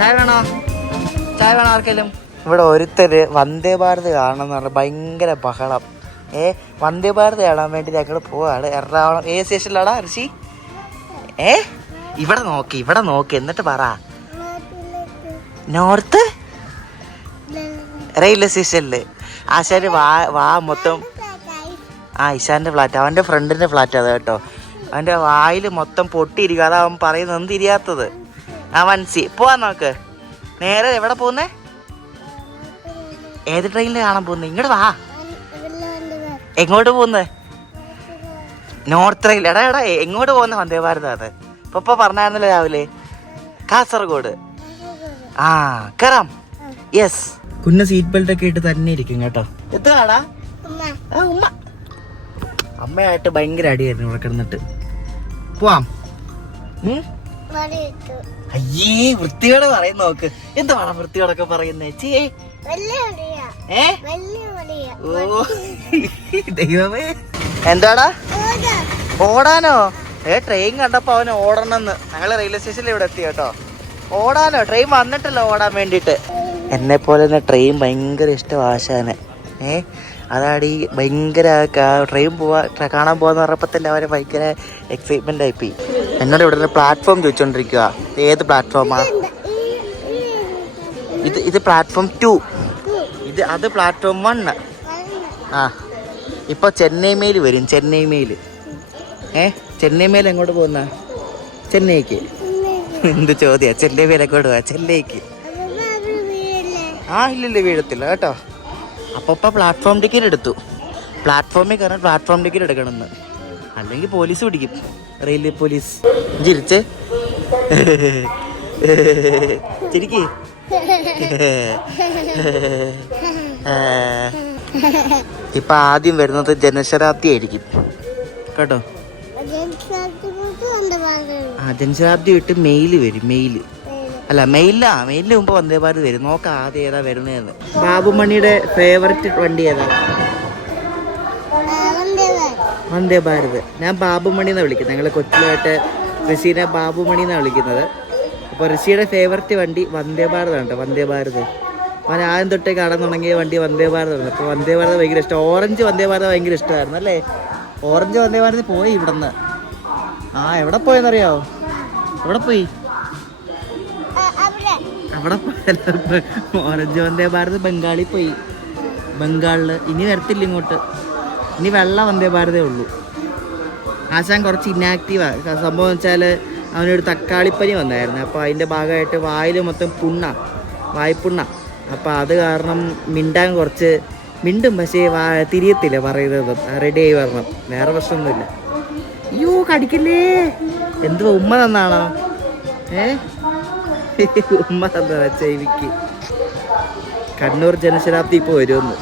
ചായ വേണോ? ചായ വേണോ ആർക്കെങ്കിലും? ഇവിടെ ഒരുത്തര് വന്ദേ ഭാരത് കാണണം എന്ന് പറഞ്ഞാൽ ഭയങ്കര ബഹളം. വന്ദേ ഭാരത് കാണാൻ വേണ്ടി ഞങ്ങൾ പോവാണ്. എറണാകുളം ഏത് സ്റ്റേഷനിലാടാ ഋഷി? ഇവിടെ നോക്കി എന്നിട്ട് പറ. നോർത്ത് റെയിൽവേ സ്റ്റേഷനില് ആശാന്റെ വാ മൊത്തം ഇഷാന്റെ ഫ്ലാറ്റ്, അവന്റെ ഫ്രണ്ടിന്റെ ഫ്ലാറ്റ് അത് കേട്ടോ. അവന്റെ വായിൽ മൊത്തം പൊട്ടിയിരിക്കും. അതാ അവൻ പറയുന്നത് ഒന്നും തിരിയാത്തത്. മനസ്സി പോവാൻ നോക്ക്. നേരെ എവിടെ പോകുന്നേ? ഏത് ട്രെയിനിൽ കാണാൻ പോകുന്നേ? ഇങ്ങോട്ട് വാ. എങ്ങോട്ട് പോകുന്നേ? North rail. എടാ എങ്ങോട്ട് പോകുന്ന വന്ദേ ഭാരത്? അത് ഇപ്പൊ പറഞ്ഞായിരുന്നല്ലോ രാവിലെ. കാസർഗോഡ്. കയറാം. യെസ്. കുഞ്ഞ സീറ്റ് ബെൽറ്റ് ഒക്കെ ഇട്ട് തന്നെ ഇരിക്കും കേട്ടോ. എത്രടാ? ഉമ്മ. അമ്മയായിട്ട് ഭയങ്കര അടിയായിരുന്നു ഇവിടെ കിടന്നിട്ട്. പോവാം. അയ്യേ വൃത്തിയോടെ പറയുന്ന നോക്ക്. എന്താണ് വൃത്തിയോടൊക്കെ പറയുന്നേ? ഓ ദൈവമേ, എന്താടാ ഓടാനോ? ട്രെയിൻ കണ്ടപ്പോ അവന് ഓടണമെന്ന്. ഞങ്ങള് റെയിൽവേ സ്റ്റേഷനിൽ ഇവിടെ എത്തി കേട്ടോ. ഓടാനോ? ട്രെയിൻ വന്നിട്ടില്ല ഓടാൻ വേണ്ടിട്ട്. എന്നെ പോലെ തന്നെ ട്രെയിൻ ഭയങ്കര ഇഷ്ടം ആശാന്. അതാടി ഭയങ്കര ട്രെയിൻ കാണാൻ പോവാന്ന് പറഞ്ഞപ്പോ തന്നെ അവരെ ഭയങ്കര എക്സൈറ്റ്മെന്റ് ആയിപ്പോയി. എന്നോട് ഇവിടെ പ്ലാറ്റ്ഫോം ചോദിച്ചോണ്ടിരിക്കുക. ഏത് പ്ലാറ്റ്ഫോമാ ഇത്? പ്ലാറ്റ്ഫോം 2. അത് പ്ലാറ്റ്ഫോം 1. ഇപ്പൊ ചെന്നൈ മെയിൽ വരും. ചെന്നൈ മെയിൽ. ചെന്നൈ മെയിൽ എങ്ങോട്ട് പോകുന്ന? ചെന്നൈക്ക്. എന്ത് ചോദ്യ? ചെന്നൈ മെയിൽ എങ്ങോട്ട് പോവാ? ചെന്നൈക്ക്. ഇല്ലില്ല വീഴത്തില്ല കേട്ടോ. അപ്പൊ പ്ലാറ്റ്ഫോം ടിക്കറ്റ് എടുത്തു. പ്ലാറ്റ്ഫോമിൽ കയറാൻ പ്ലാറ്റ്ഫോം ടിക്കറ്റ് എടുക്കണമെന്ന്. അല്ലെങ്കിൽ പോലീസ് പിടിക്കും. Railway police. ചിരിച്ചേ ചിരിക്കേ. ഇപ്പൊ ആദ്യം വരുന്നത് ജനശതാബ്ദി ആയിരിക്കും കേട്ടോ. ജനശതാബ്ദി വിട്ട് മെയിൽ വരും. മെയിലിന് മുമ്പ് വന്ദേ ഭാരത് വരും. നോക്കാം ആദ്യം ഏതാ വരുന്നതെന്ന്. ബാബുമണിയുടെ ഫേവററ്റ് വണ്ടി ഏതാ? വന്ദേ ഭാരത്. ഞാൻ ബാബുമണി എന്നാണ് വിളിക്കുന്നത്. ഞങ്ങൾ കൊച്ചിലായിട്ട് ഋഷീനെ ബാബുമണി എന്നാണ് വിളിക്കുന്നത്. അപ്പോൾ ഋഷിയുടെ ഫേവററ്റ് വണ്ടി വന്ദേ ഭാരത് ആണ്. വന്ദേ ഭാരത് അവൻ ആദ്യം തൊട്ടേ കാണാൻ തുടങ്ങിയ വണ്ടി വന്ദേ ഭാരതാണ്. അപ്പോൾ വന്ദേ ഭാരത് ഭയങ്കര ഇഷ്ടം. ഓറഞ്ച് വന്ദേ ഭാരത് ഭയങ്കര ഇഷ്ടമായിരുന്നു അല്ലേ? ഓറഞ്ച് വന്ദേ ഭാരത് പോയി ഇവിടുന്ന്. എവിടെ പോയെന്നറിയാവോ? എവിടെ പോയി? അവിടെ പോയല്ലോ. ഓറഞ്ച് വന്ദേ ഭാരത് ബംഗാളിൽ പോയി. ബംഗാളിൽ ഇനി വരത്തില്ല ഇങ്ങോട്ട്. ഇനി വെള്ള വന്ദേ ഭാരതേ ഉള്ളൂ. ആശാൻ കുറച്ച് ഇന്നാക്റ്റീവാണ്. സംഭവം വെച്ചാൽ അവനൊരു തക്കാളിപ്പനി വന്നായിരുന്നു. അപ്പോൾ അതിൻ്റെ ഭാഗമായിട്ട് വായിൽ മൊത്തം വായ്പുണ്ണ. അപ്പോൾ അത് കാരണം മിണ്ടാൻ കുറച്ച് മിണ്ടും, പക്ഷേ തിരിയത്തില്ല പറയുന്നത്. റെഡി ആയി വരണം. വേറെ പ്രശ്നമൊന്നുമില്ല. അയ്യോ കടിക്കല്ലേ. എന്തുവാ ഉമ്മ തന്നാണോ? ഉമ്മ തന്നാ ചെവിക്ക്. കണ്ണൂർ ജനശതാബ്ദി ഇപ്പോൾ വരുമെന്ന്.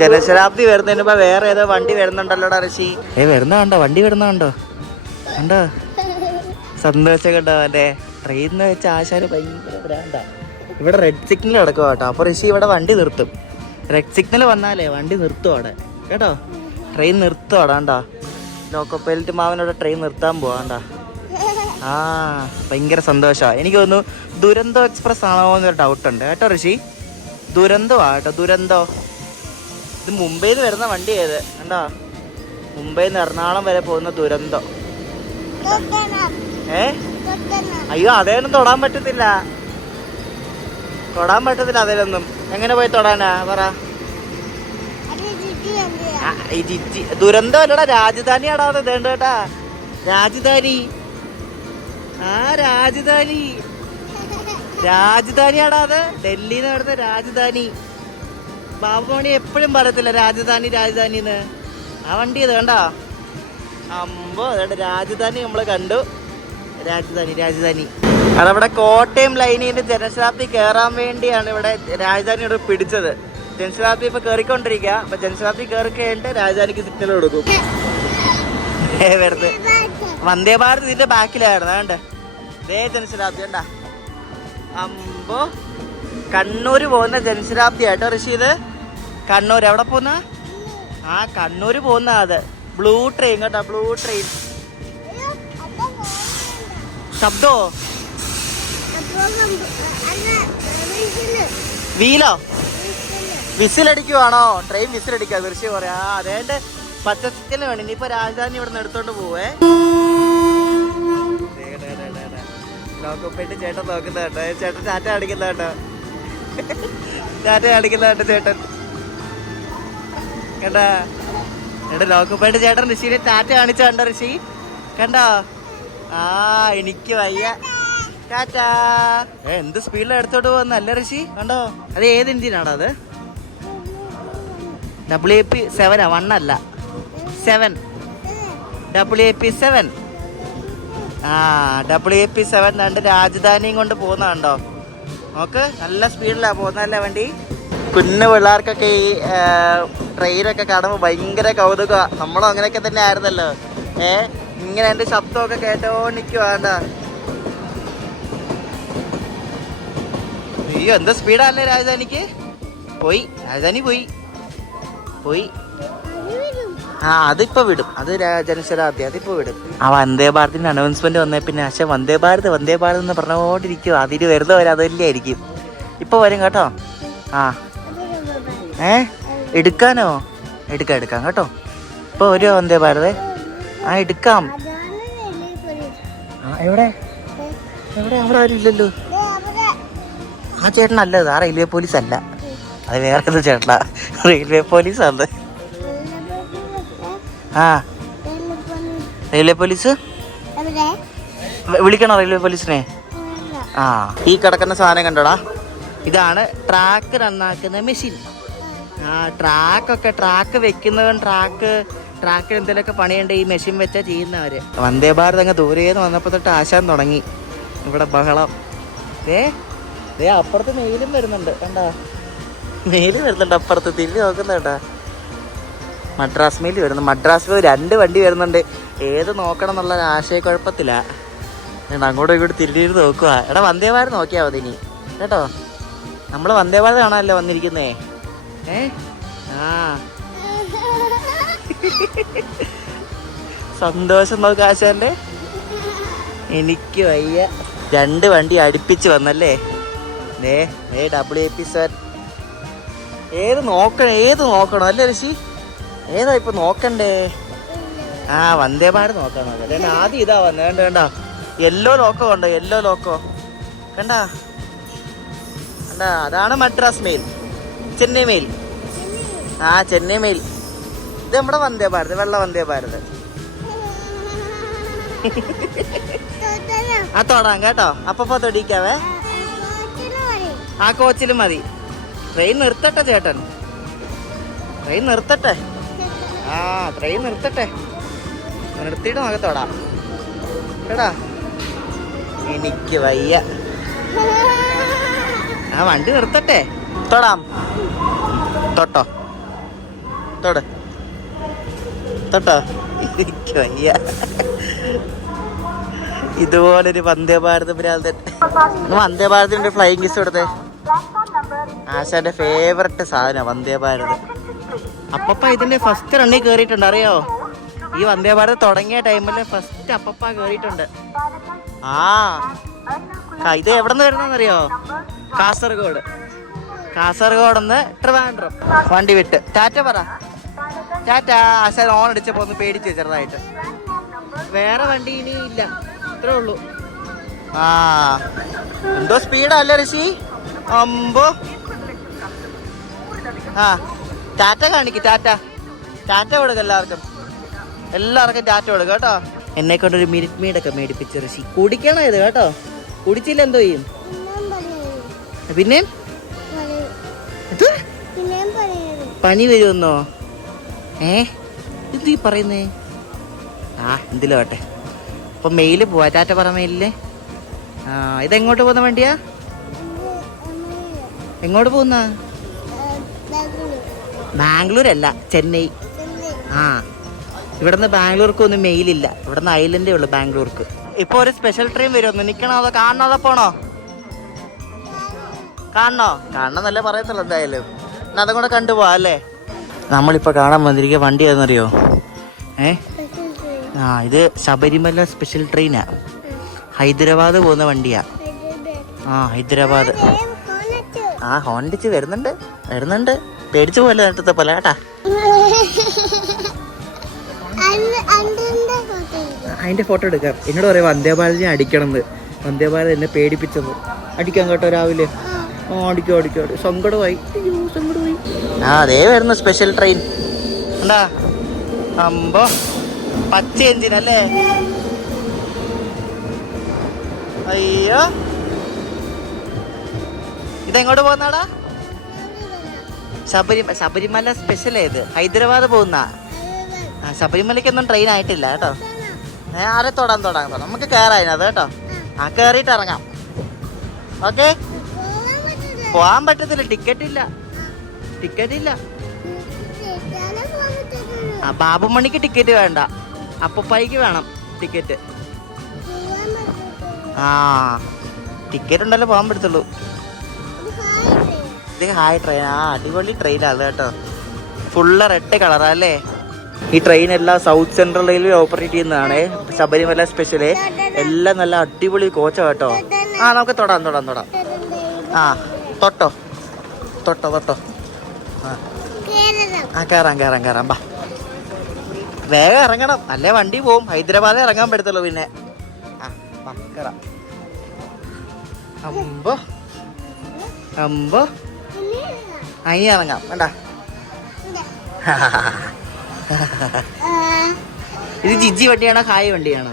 ജനശതാബ്ദി വരുന്നതിന് മുമ്പ് വേറെ ഏതോ വണ്ടി വരുന്നുണ്ടല്ലോടാ ഋഷി. വരുന്ന കണ്ടോ? വണ്ടി വരുന്ന കണ്ടോ? സന്തോഷം കണ്ടോ? അവൻ്റെ ട്രെയിനിന്ന് വെച്ച ആശാന് ഭയങ്കര ബ്രാൻഡാ. ഇവിടെ റെഡ് സിഗ്നൽ കിടക്കുക കേട്ടോ. അപ്പോൾ ഋഷി ഇവിടെ വണ്ടി നിർത്തും. റെഡ് സിഗ്നൽ വന്നാലേ വണ്ടി നിർത്തും അവിടെ കേട്ടോ. ട്രെയിൻ നിർത്തും അവിടെ. കണ്ടോ? ലോക്കോ പൈലറ്റ് മാവനോടെ ട്രെയിൻ നിർത്താൻ പോവാണ്ടാ. ഭയങ്കര സന്തോഷമാണ്. എനിക്ക് തോന്നുന്നു ദുരന്തോ എക്സ്പ്രസ് ആണോ എന്നൊരു ഡൗട്ടുണ്ട് കേട്ടോ ഋഷി. ദുരന്തോ കേട്ടോ. ദുരന്തോ. ഇത് മുംബൈയിൽ നിന്ന് വരുന്ന വണ്ടി ഏത് കണ്ടോ? മുംബൈയിൽ നിന്ന് എറണാകുളം വരെ പോകുന്ന ദുരന്തോ. അയ്യോ അതേന്നും തൊടാൻ പറ്റത്തില്ല. അതേലൊന്നും. എങ്ങനെ പോയി തൊടാനാ പറ? ദുരന്തം അല്ലടാ, രാജധാനിയാടാ. അത് വേണ്ട കേട്ടാ. രാജധാനി. രാജധാനിയാടാ അത്. ഡൽഹിന്ന് വരുന്ന രാജധാനി. ബാബുമണി എപ്പോഴും പറയത്തില്ല രാജധാനിന്ന്. ആ വണ്ടി ഇത് കണ്ടോ? രാജധാനി നമ്മള് കണ്ടു. രാജധാനി അതവിടെ കോട്ടയം ലൈനിൽ ജനശതാബ്ദി കയറാൻ വേണ്ടിയാണ് ഇവിടെ രാജധാനിയോട് പിടിച്ചത്. ജനശതാബ്ദി ഇപ്പൊ കയറിക്കൊണ്ടിരിക്കുക. അപ്പൊ ജനശതാബ്ദി കയറി കഴിഞ്ഞിട്ട് രാജധാനിക്ക് സിഗ്നൽ കൊടുക്കും. വെറുതെ വന്ദേ ഭാരത് ഇതിന്റെ ബാക്കിലായിരുന്നു. വേണ്ടേ ജനശതാബ്ദി കണ്ടാ. കണ്ണൂര് പോകുന്ന ജനശതാബ്ദി ആട്ടോ ഋഷി ഇത്. കണ്ണൂർ എവിടെ പോകുന്ന? കണ്ണൂര് പോകുന്ന അത് ബ്ലൂ ട്രെയിൻ കേട്ടോ. Blue train. ശബ്ദോ വീലോ വിസിലടിക്കുവാണോ? ട്രെയിൻ വിസിലടിക്കുക ദൃശ്യം പറയാ. അതേണ്ട പച്ചക്കല് വേണം. ഇനിയിപ്പോ രാജധാനി ഇവിടെ നിന്ന് എടുത്തോണ്ട് പോവേ. ലോക്കപ്പെട്ട് ചേട്ടൻ നോക്കുന്ന കേട്ടോ. ചേട്ടൻ ടാറ്റ കാണിക്കുന്ന കേട്ടോ. ടാറ്റ കാണിക്കുന്ന കേട്ടോ ചേട്ടൻ. കണ്ടാ എടാ ലോക്കപ്പെട്ട് ചേട്ടൻ ഋഷിനെ ടാറ്റ കാണിച്ച കണ്ടോ ഋഷി? കണ്ടോ? ആ എനിക്ക് വയ്യ. ടാറ്റ. എന്ത് സ്പീഡിലാണ് എടുത്തോട്ട് പോകുന്നല്ലേ ഋഷി? കണ്ടോ? അത് ഏത് എഞ്ചിനാണോ അത്? WP7 1 അല്ല 7. WP7. ആ WP7 രണ്ട് രാജധാനിയും കൊണ്ട് പോകുന്ന കണ്ടോ? നോക്ക് നല്ല സ്പീഡിലാണ് പോകുന്നതല്ലേ വണ്ടി. കുഞ്ഞു പിള്ളേർക്കൊക്കെ ഈ ട്രെയിനൊക്കെ കാണുമ്പോൾ ഭയങ്കര കൗതുകമാണ്. നമ്മളും അങ്ങനെയൊക്കെ തന്നെ ആയിരുന്നല്ലോ. ഇങ്ങനെ എൻ്റെ ശബ്ദമൊക്കെ കേട്ടോണ്ടിരിക്കുവാണ്ട. അയ്യോ എന്താ സ്പീഡാണല്ലേ രാജധാനിക്ക്. പോയി രാജധാനി പോയി. ആ അതിപ്പോ വിടും. അത് ജനശതാബ്ദി അതിപ്പോ വിടും. ആ വന്ദേ ഭാരതിന്റെ അനൗൺസ്മെന്റ് വന്നേ പിന്നെ പക്ഷെ വന്ദേ ഭാരത് എന്ന് പറഞ്ഞുകൊണ്ടിരിക്കും. അതിന് വെറുതെ വരാം. അതല്ലേ ആയിരിക്കും. ഇപ്പൊ വരും കേട്ടോ. ആ എടുക്കാനോ? എടുക്കാം കേട്ടോ. ഇപ്പൊ ഒരു വന്ദേ ഭാരത്. ആ എടുക്കാം. ആ എവിടെ അവിടെ ആരും ഇല്ലല്ലോ. ആ ചേട്ടനല്ലത്. ആ റെയിൽവേ പോലീസ് അല്ല. അത് വേറെ ഏത് ചേട്ടനാ. റെയിൽവേ പോലീസാണ്. ആ റെയിൽവേ പോലീസ് വിളിക്കണോ റെയിൽവേ പോലീസിനെ? ആ ഈ കിടക്കുന്ന സാധനം കണ്ടോടാ. ഇതാണ് ട്രാക്ക് നന്നാക്കുന്ന മെഷീൻ. ആ ട്രാക്ക് വെക്കുന്നവൻ ട്രാക്കിൽ എന്തെങ്കിലുമൊക്കെ പണിയുണ്ട് ഈ മെഷീൻ വെച്ചാൽ ചെയ്യുന്നവര്. വന്ദേ ഭാരത് അങ്ങ് ദൂരേന്ന് വന്നപ്പോൾ തൊട്ട് ആശാൻ തുടങ്ങി ഇവിടെ ബഹളം. അപ്പുറത്ത് മെയിലും വരുന്നുണ്ട് കണ്ടാ. മെയില് വരുന്നുണ്ട് അപ്പുറത്ത്. തിരിഞ്ഞ് നോക്കുന്നുണ്ടാ. മദ്രാസ് മെയിൽ വരുന്നു. മദ്രാസ് മെയിൽ 2 വണ്ടി വരുന്നുണ്ട്. ഏത് നോക്കണം എന്നുള്ള ആശയക്കുഴപ്പത്തില. അങ്ങോട്ടും ഇങ്ങോട്ട് തിരിഞ്ഞിരുന്ന് നോക്കുക. എടാ വന്ദേ ഭാരത് നോക്കിയാൽ മതി ഇനി കേട്ടോ. നമ്മൾ വന്ദേ ഭാരത് കാണാനല്ലേ വന്നിരിക്കുന്നേ. ആ സന്തോഷം നോക്ക ആശാന്റെ. എനിക്ക് വയ്യ. 2 വണ്ടി അടുപ്പിച്ച് വന്നല്ലേ. WP7. ഏത് നോക്കണം അല്ലേ ഋഷി? ഏതാ ഇപ്പൊ നോക്കണ്ടേ? ആ വന്ദേ ഭാരത് നോക്കണം. ആദ്യം ഇതാ വന്നത്. വേണ്ട യെല്ലോ ലോക്കോ ഉണ്ടോ? യെല്ലോ ലോക്കോ കണ്ടാ. അതാണ് മദ്രാസ് മെയിൽ. ചെന്നൈ മെയിൽ. ആ ചെന്നൈ മെയിൽ. ഇത് നമ്മുടെ വന്ദേ ഭാരത്. വെള്ള വന്ദേ ഭാരത്. ആ തൊടാം കേട്ടോ. അപ്പപ്പോ തൊടിക്കാവേ. ആ കോച്ചിലും മതി. ട്രെയിൻ നിർത്തട്ടെ ചേട്ടൻ. ട്രെയിൻ നിർത്തട്ടെ. ആ ട്രെയിൻ നിർത്തട്ടെ. നിർത്തിയിട്ട് നമുക്ക് തൊടാം കേടാ. എനിക്ക് വയ്യ. ആ വണ്ടി നിർത്തട്ടെ. തൊടാം. തൊട്ടോ എനിക്ക് വയ്യ. ഇതുപോലൊരു വന്ദേ ഭാരത് ഭ്രാന്തൻ. വന്ദേ ഭാരതിന്റെ ഫ്ലൈയിങ് കിസ് കൊടുത്തേ. ആശാന്റെ ഫേവററ്റ് സാധനം വന്ദേ ഭാരത്. അപ്പപ്പ ഇതിന്റെ ഫസ്റ്റ് റണ്ണിൽ കയറിയിട്ടുണ്ട് അറിയോ? ഈ വന്ദേ ഭാരത് തുടങ്ങിയ ടൈമില് ഫസ്റ്റ് അപ്പപ്പ കയറിയിട്ടുണ്ട്. ഇത് എവിടെ നിന്ന് വരുന്നറിയോ? കാസർഗോഡ് ട്രിവാൻഡ്രം. വണ്ടി വിട്ട് ടാറ്റ പറ. ടാറ്റ. ആശാൻ ഓൺ അടിച്ചപ്പോ ഒന്ന് പേടിച്ചു ചെറുതായിട്ട്. വേറെ വണ്ടി ഇനി ഇല്ല. ഇത്രേ ഉള്ളൂ. എന്തോ സ്പീഡല്ലേ ഋഷി? അമ്പോ. ടാറ്റ കാണിക്ക്. ടാറ്റ കൊടുക്ക. എല്ലാവർക്കും ടാറ്റ കൊടുക്ക കേട്ടോ. എന്നെ കൊണ്ടൊരു മിനിറ്റ് മീഡൊക്കെ മേടിപ്പിച്ച ഋഷി. കുടിക്കണോ ഇത് കേട്ടോ? കുടിച്ചില്ല എന്തോ ചെയ്യും? പിന്നെ പനി വരുമെന്നോ? എന്ത് ഈ പറയുന്നേ? എന്തിലോ വേട്ടെ. അപ്പൊ മെയില് പോവാ. ടാറ്റ പറ മെയിലില്. ഇതെങ്ങോട്ട് പോകുന്ന വണ്ടിയാ? എങ്ങോട്ട് പോകുന്ന? ബാംഗ്ലൂരല്ല, ചെന്നൈ. ഇവിടുന്ന് ബാംഗ്ലൂർക്ക് ഒന്നും മെയിലില്ല. ഇവിടുന്ന് ഐലൻഡേ ഉള്ളു ബാംഗ്ലൂർക്ക്. ഇപ്പൊ ഒരു സ്പെഷ്യൽ ട്രെയിൻ വരുമെന്ന്. നിക്കണോ അതോ കാണണോ അതോ പോണോ? കാണണമെന്നല്ലേ പറയത്തുള്ളൂ. എന്തായാലും അതും കൂടെ കണ്ടുപോവാ അല്ലേ. നമ്മളിപ്പോ കാണാൻ വന്നിരിക്കുക വണ്ടി ഏതെന്നറിയോ? ഇത് ശബരിമല സ്പെഷ്യൽ ട്രെയിനാ. ഹൈദരാബാദ് പോകുന്ന വണ്ടിയാ. ആ ഹൈദരാബാദ്. ആ ഹോണ്ടിച്ച് വരുന്നുണ്ട്. പേടിച്ചു പോലെ നേരത്തെ പോലെ കേട്ടാ. അതിന്റെ ഫോട്ടോ എടുക്കാം. എന്നോട് പറയാം വന്ദേ ഭാരതിനെ അടിക്കണം എന്ന്. വന്ദേ ഭാരത് എന്നെ പേടിപ്പിച്ചത്. അടിക്കാൻ കേട്ടോ രാവിലെ. അടിക്കും. സങ്കടമായി. ആ അതേ വരുന്നു സ്പെഷ്യൽ ട്രെയിൻ. എന്താ അമ്പോ പച്ച എഞ്ചിനല്ലേ. അയ്യോ ഇതെങ്ങോട്ട് പോകുന്നാടാ? ശബരിമല സ്പെഷ്യൽ ഏത്? ഹൈദരാബാദ് പോകുന്ന. ശബരിമലയ്ക്കൊന്നും ട്രെയിൻ ആയിട്ടില്ല കേട്ടോ. ആരെ തൊടാൻ നമുക്ക് കയറായത് കേട്ടോ. ആ കയറിയിട്ട് ഇറങ്ങാം. ഓക്കെ. പോവാൻ പറ്റത്തില്ല, ടിക്കറ്റ് ഇല്ല. ആ ബാബുമണിക്ക് ടിക്കറ്റ് വേണ്ട, അപ്പൂപ്പായിക്ക് വേണം ടിക്കറ്റ്. ആ ടിക്കറ്റ് ഉണ്ടല്ലോ പോകാൻ പറ്റത്തുള്ളൂ. ഇത് ഹായ് ട്രെയിൻ. ആ അടിപൊളി ട്രെയിനാണ് കേട്ടോ. ഫുള്ള് റെഡ് കളറാ അല്ലേ. ഈ ട്രെയിൻ എല്ലാം സൗത്ത് സെൻട്രൽ റെയിൽവേ ഓപ്പറേറ്റ് ചെയ്യുന്നതാണ്. ശബരിമല സ്പെഷ്യല് എല്ലാം നല്ല അടിപൊളി കോച്ചാ കേട്ടോ. ആ നമുക്ക് തൊടാം. ആ തൊട്ടോ. ആ കയറാം ബാ. വേഗം ഇറങ്ങണം, അല്ലേ വണ്ടി പോവും. ഹൈദരാബാദേ ഇറങ്ങാൻ പറ്റത്തുള്ളൂ പിന്നെ. ആ ബാ കയറാം. അമ്പോ അയി ഇറങ്ങാം വേണ്ട. ഇത് ജിജി വണ്ടിയാണോ ഹായ് വണ്ടിയാണോ?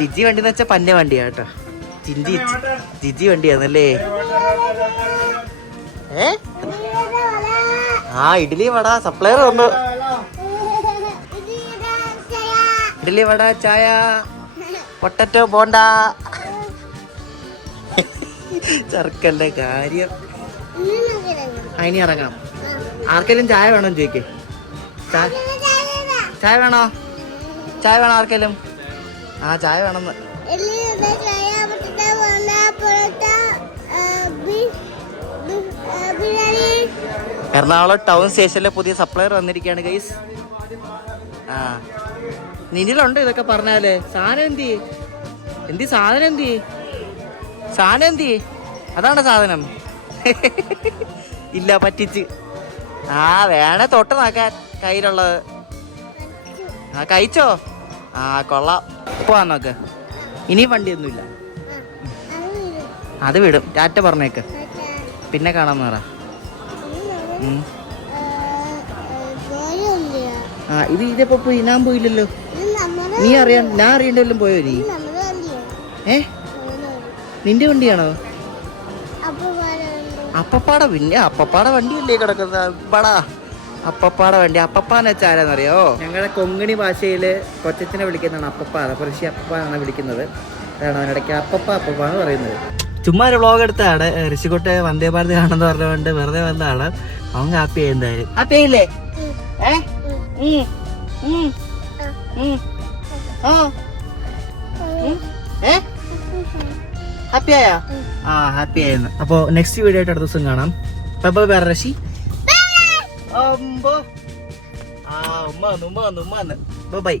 ജിജി വണ്ടി എന്ന് വെച്ചാൽ പന്ന വണ്ടിയാ കേട്ടോ. ജിജി വണ്ടിയാന്നല്ലേ. ആ ഇഡ്ഡലി വട സപ്ലയർ വന്നു. ഇഡ്ഡലി വട ചായ പൊട്ടറ്റോ ബോണ്ട. ചെറുക്കന്റെ കാര്യം. അതിനി ഇറങ്ങാം. ആർക്കെങ്കിലും ചായ വേണോ ചോദിക്കേ? ചായ വേണോ ആർക്കെങ്കിലും? ആ ചായ വേണമെന്ന്. എറണാകുളം ടൗൺ സ്റ്റേഷനിലെ പുതിയ സപ്ലയർ വന്നിരിക്കുകയാണ് ഗൈസ്. ആ നിന്നിലുണ്ട് ഇതൊക്കെ പറഞ്ഞാല്. സാധനം എന്തി? അതാണ് സാധനം. ഇല്ല പറ്റിച്ച്. ആ വേണേ തൊട്ട് നോക്കാൻ കയ്യിലുള്ളത്. ആ കഴിച്ചോ? ആ കൊള്ളാം. പോവാൻ നോക്ക്. ഇനി വണ്ടിയൊന്നുമില്ല. അത് വിടും. ടാറ്റ പറഞ്ഞേക്ക്. പിന്നെ കാണാൻ പറ. ആ ഇതിപ്പോ പോയി. ഞാൻ പോയില്ലല്ലോ. ഞാൻ അറിയണ്ടല്ലോ. പോയോ നീ? നിന്റെ വണ്ടിയാണോ? അപ്പപ്പാടെ പിന്നെ അപ്പപ്പാടെ വണ്ടിയല്ലേ കിടക്കുന്നത്. അപ്പപ്പാടെ വണ്ടി. അപ്പപ്പാന്ന് വെച്ചാൽ ആരാന്നറിയോ? ഞങ്ങളുടെ കൊങ്കണി ഭാഷയില് കൊച്ചനെ വിളിക്കുന്നതാണ് അപ്പപ്പ. പക്ഷേ അപ്പപ്പാണ് വിളിക്കുന്നത്. അതാണ് അതിനിടയ്ക്ക് അപ്പപ്പാന്ന് പറയുന്നത്. ചുമ്മാ ഒരു വ്ളോഗ് എടുത്താണ്. ഋഷിക്കോട്ടെ വന്ദേ ഭാരത് കാണുന്ന പറഞ്ഞുകൊണ്ട് വെറുതെ വന്നതാണ്. അവൻ ഹാപ്പി ആയി. എന്തായാലും ഹാപ്പി ആയില്ലേ? ഹാപ്പി ആയാ? ആ ഹാപ്പി ആയെന്ന്. അപ്പൊ നെക്സ്റ്റ് വീഡിയോ ആയിട്ട് അടുത്ത ദിവസം കാണാം. വേറെ ഋഷി ഉമ്മ ബൈ.